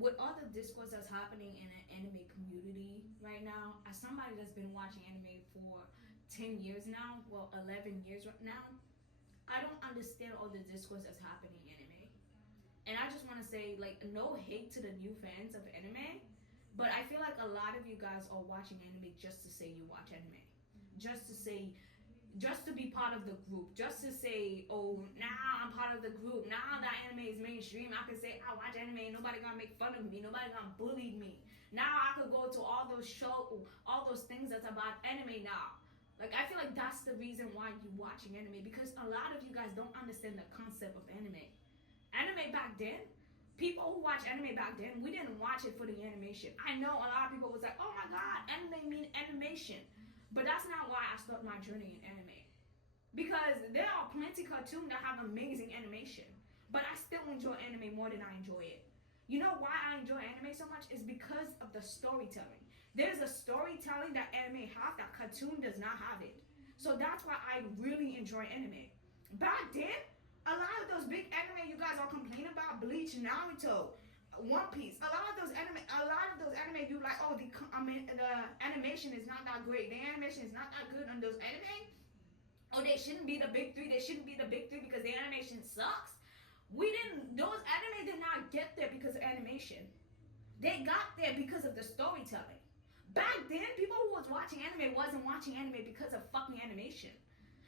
with all the discourse that's happening in the anime community right now, as somebody that's been watching anime for 10 years now, well, 11 years right now, I don't understand all the discourse that's happening in anime. And I just want to say, like, no hate to the new fans of anime, but I feel like a lot of you guys are watching anime just to say you watch anime. Just to say, just to be part of the group, just to say, oh, now I'm part of the group. Now that anime is mainstream, I can say I watch anime and nobody gonna make fun of me, nobody gonna bully me. Now I could go to all those shows, all those things that's about anime now. Like, I feel like that's the reason why you're watching anime, because a lot of you guys don't understand the concept of anime. Anime back then, people who watch anime back then, we didn't watch it for the animation. I know a lot of people was like, oh my god, anime mean animation. But that's not why I started my journey in anime. Because there are plenty of cartoons that have amazing animation. But I still enjoy anime more than I enjoy it. You know why I enjoy anime so much? Is because of the storytelling. There's a storytelling that anime have that cartoon does not have it. So that's why I really enjoy anime. Back then, a lot of those big anime you guys are complaining about, Bleach, Naruto, One Piece, a lot of those anime do like, oh, the animation is not that great. The animation is not that good on those anime. Oh, they shouldn't be the big three. They shouldn't be the big three because the animation sucks. Those anime did not get there because of animation. They got there because of the storytelling. Back then, people who was watching anime wasn't watching anime because of fucking animation.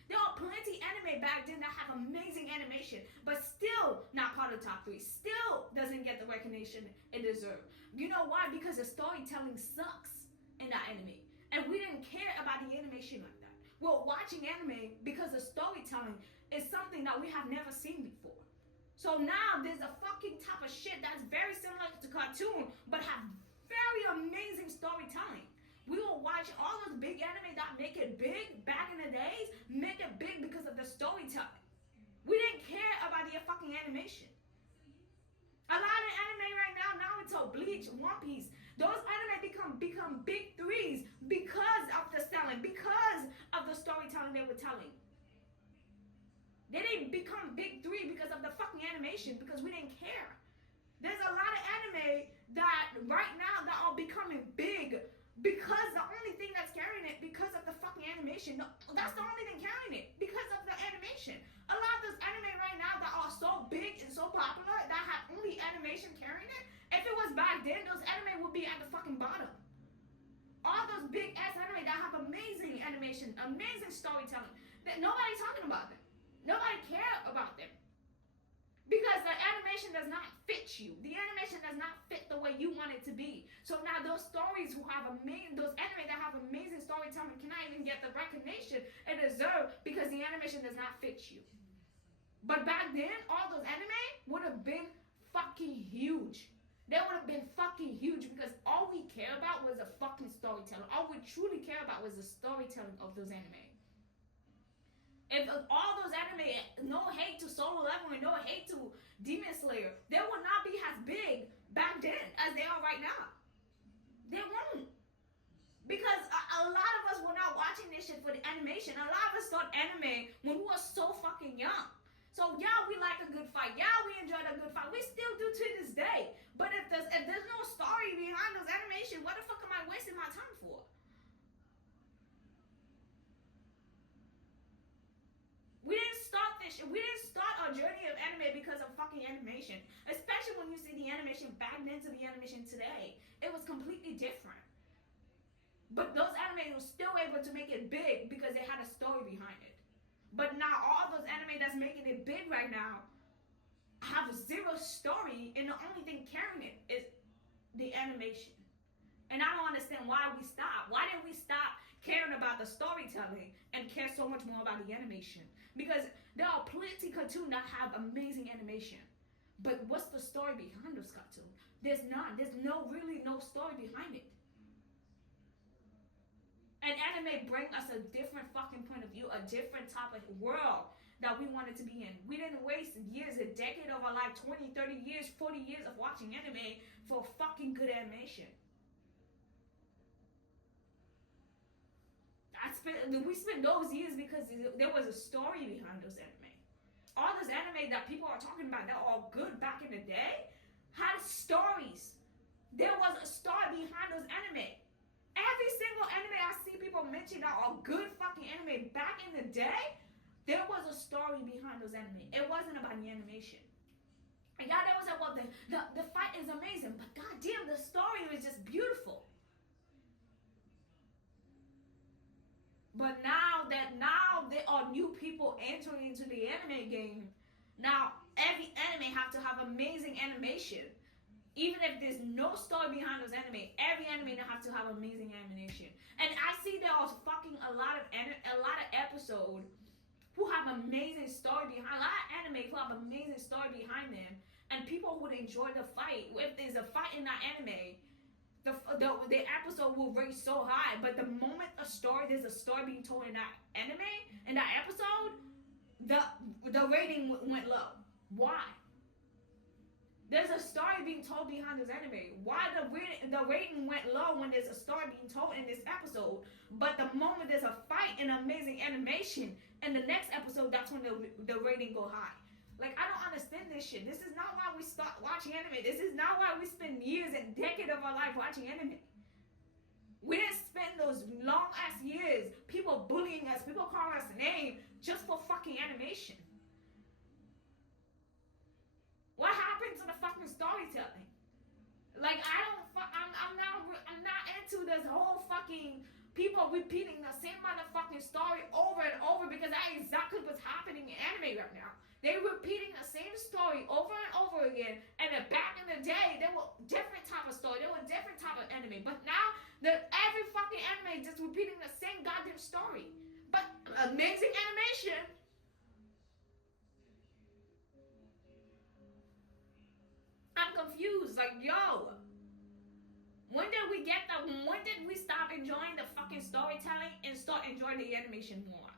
There are plenty anime back then that have amazing animation, but still not part of the top 3. Still doesn't get the recognition it deserves. You know why? Because the storytelling sucks in that anime. And we didn't care about the animation like that. We're watching anime because the storytelling is something that we have never seen before. So now there's a fucking type of shit that's very similar to cartoon, but have very amazing storytelling. We will watch all those big anime that make it big back in the days, make it big because of the storytelling. We didn't care about the fucking animation. A lot of anime right now, Naruto, Bleach, One Piece, those anime become big threes because of the selling, because of the storytelling they were telling. They didn't become big three because of the fucking animation, because we didn't care. There's a lot of anime that right now that are becoming big because the only thing that's carrying it because of the fucking animation. No, that's the only thing carrying it because of the animation. A lot of those anime right now that are so big and so popular that have only animation carrying it, if it was back then, those anime would be at the fucking bottom. All those big ass anime that have amazing animation, amazing storytelling, that nobody's talking about them. Nobody cares about them. Because the animation does not fit you. The animation does not fit the way you want it to be. So now those stories who have those anime that have amazing storytelling cannot even get the recognition it deserves because the animation does not fit you. But back then, all those anime would have been fucking huge. They would have been fucking huge because all we care about was the fucking storytelling. All we truly care about was the storytelling of those anime. If all those anime, no hate to Solo Leveling, no hate to Demon Slayer, they would not be as big back then as they are right now. They won't. Because a lot of us were not watching this shit for the animation. A lot of us thought anime when we were so fucking young. So yeah, we like a good fight. Yeah, we enjoyed a good fight. We still do to this day. But if there's no story behind those animation, what the fuck am I wasting my time for? We didn't start this shit. We didn't start our journey of anime because of fucking animation. Especially when you see the animation back then to the animation today. It was completely different. But those anime were still able to make it big because they had a story behind it. But now all those anime that's making it big right now have zero story, and the only thing carrying it is the animation. And I don't understand why we stopped. Why didn't we stop caring about the storytelling and care so much more about the animation? Because there are plenty of cartoons that have amazing animation. But what's the story behind those cartoons? There's not. There's really no story behind it. And anime brings us a different fucking point of view, a different type of world that we wanted to be in. We didn't waste years, a decade of our life, 20, 30 years, 40 years of watching anime for fucking good animation. We spent those years because there was a story behind those anime. All those anime that people are talking about that are good back in the day had stories. people mention that are good fucking anime back in the day, there was a story behind those anime. It wasn't about the animation. And yeah, there was a well, the fight is amazing, but goddamn, the story is just beautiful. But now there are new people entering into the anime game. Now every anime have to have amazing animation. Even if there's no story behind those anime, every anime have to have amazing animation. And I see there are fucking a lot of episodes who have amazing story behind, a lot of anime who have amazing story behind them, and people would enjoy the fight. If there's a fight in that anime, the episode will rate so high. But the moment there's a story being told in that anime, in that episode, the rating went low. Why? There's a story being told behind this anime. Why the rating went low when there's a story being told in this episode, but the moment there's a fight and amazing animation in the next episode, that's when the rating go high. Like, I don't understand this shit. This is not why we start watching anime. This is not why we spend years and decades of our life watching anime. We didn't spend those long ass years people bullying us, people calling us names just for fucking animation. What happened to the fucking storytelling? Like, I'm not into this whole fucking people repeating the same motherfucking story over and over, because that's exactly what's happening in anime right now. They're repeating the same story over and over again, and then back in the day, there were different type of story, there were different type of anime, but now, every fucking anime is just repeating the same goddamn story. But amazing animation. I'm confused. Like, yo, when did we stop enjoying the fucking storytelling and start enjoying the animation more?